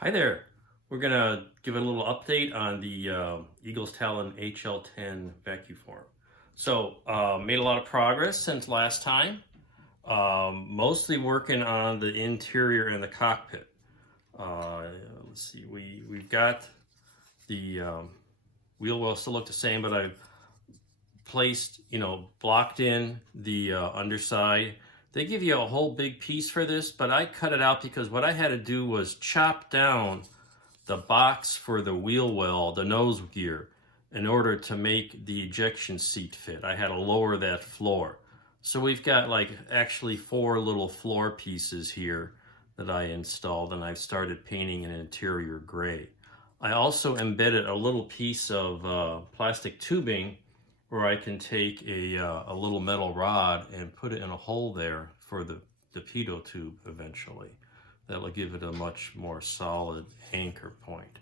Hi there. We're going to give a little update on the Eagles Talon HL10 vacuum form. Made a lot of progress since last time, mostly working on the interior and the cockpit. Uh, let's see, we've got the wheel will still look the same, but I've placed, blocked in the underside. They give you a whole big piece for this, but I cut it out because what I had to do was chop down the box for the wheel well, the nose gear, in order to make the ejection seat fit. I had to lower that floor. So we've got like actually 4 little floor pieces here that I installed, and I've started painting an interior gray. I also embedded a little piece of plastic tubing where I can take a little metal rod and put it in a hole there for the pitot tube eventually. That'll give it a much more solid anchor point.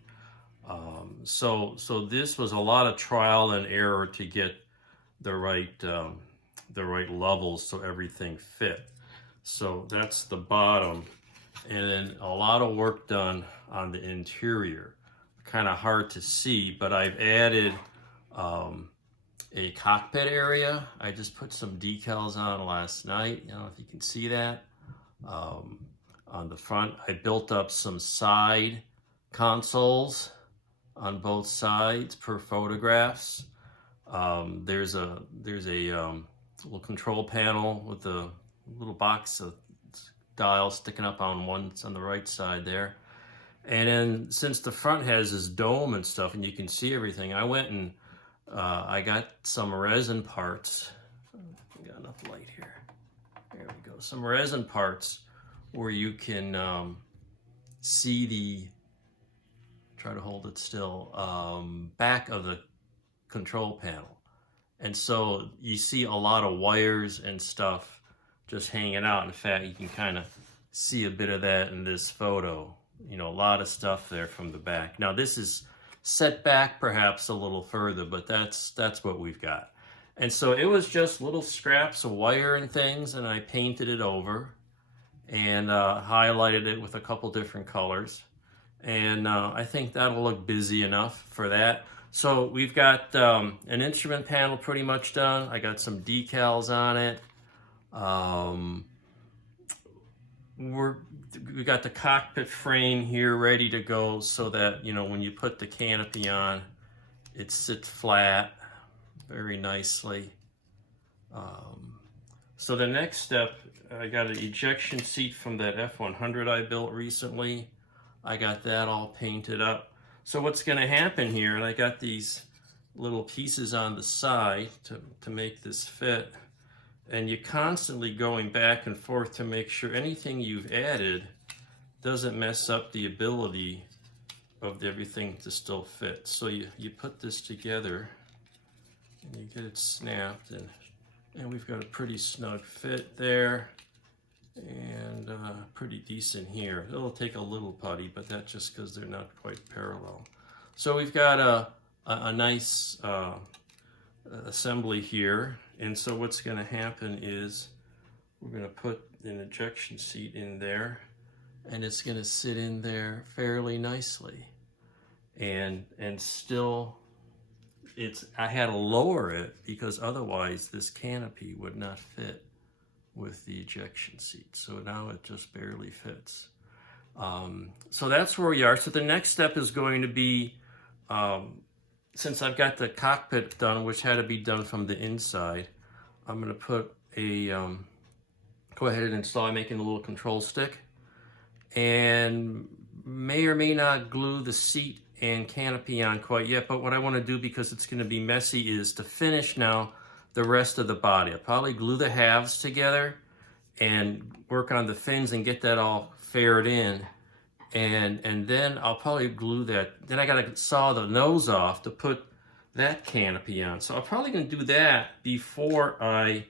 So this was a lot of trial and error to get the right levels so everything fit. So that's the bottom, and then a lot of work done on the interior. Kind of hard to see, but I've added a cockpit area. I just put some decals on last night. I don't know if you can see that. On the front, I built up some side consoles on both sides per photographs. There's a little control panel with a little box of dials sticking up on the right side there. And then since the front has this dome and stuff, and you can see everything, I went and I got some resin parts. We got enough light here. There we go. Some resin parts where you can see try to hold it still, back of the control panel. And so you see a lot of wires and stuff just hanging out. In fact, you can kind of see a bit of that in this photo. A lot of stuff there from the back. Now this is set back perhaps a little further, but that's what we've got. And so it was just little scraps of wire and things, and I painted it over and highlighted it with a couple different colors. And I think that'll look busy enough for that. So we've got an instrument panel pretty much done. I got some decals on it. We got the cockpit frame here ready to go so that, when you put the canopy on, it sits flat very nicely. So the next step, I got an ejection seat from that F100 I built recently. I got that all painted up. So what's going to happen here, and I got these little pieces on the side to make this fit, and you're constantly going back and forth to make sure anything you've added doesn't mess up the ability of everything to still fit. So you put this together and you get it snapped, and we've got a pretty snug fit there, and pretty decent here. It'll take a little putty, but that's just because they're not quite parallel. So we've got a nice assembly here, and so what's going to happen is we're going to put an ejection seat in there, and it's going to sit in there fairly nicely. And still, I had to lower it because otherwise this canopy would not fit with the ejection seat. So now it just barely fits. So that's where we are. So the next step is going to be, since I've got the cockpit done, which had to be done from the inside, I'm going to put go ahead and install, I'm making a little control stick, and may or may not glue the seat and canopy on quite yet, but what I want to do, because it's going to be messy, is to finish now the rest of the body. I'll probably glue the halves together and work on the fins and get that all faired in, and then I'll probably glue that. Then I gotta saw the nose off to put that canopy on. So I'm probably gonna do that before I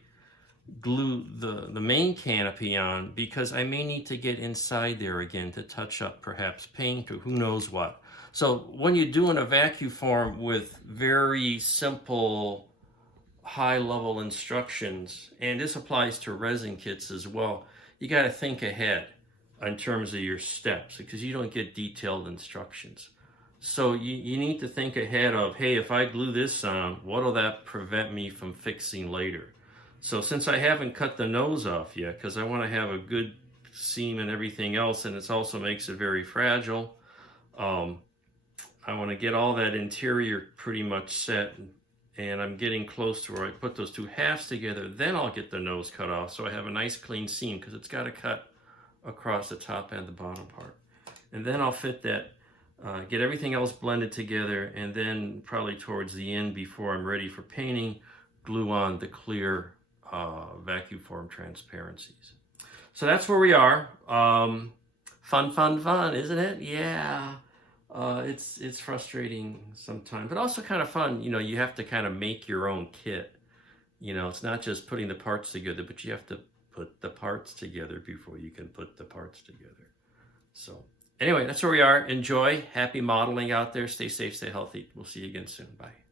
glue the main canopy on, because I may need to get inside there again to touch up perhaps paint or who knows what. So when you're doing a vacuum form with very simple high-level instructions, and this applies to resin kits as well, you got to think ahead. in terms of your steps, because you don't get detailed instructions. So you need to think ahead of, hey, if I glue this on, what'll that prevent me from fixing later? So since I haven't cut the nose off yet, because I want to have a good seam and everything else, and it also makes it very fragile, I want to get all that interior pretty much set, and I'm getting close to where I put those two halves together. Then I'll get the nose cut off so I have a nice clean seam, because it's got to cut across the top and the bottom part. And then I'll fit that, get everything else blended together, and then probably towards the end, before I'm ready for painting, glue on the clear vacuum form transparencies. So that's where we are. Fun, fun, fun, isn't it? Yeah. It's frustrating sometimes, but also kind of fun. You know, you have to kind of make your own kit. You know, it's not just putting the parts together, but you have to put the parts together before you can put the parts together. So anyway, that's where we are. Enjoy. Happy modeling out there. Stay safe, stay healthy. We'll see you again soon. Bye.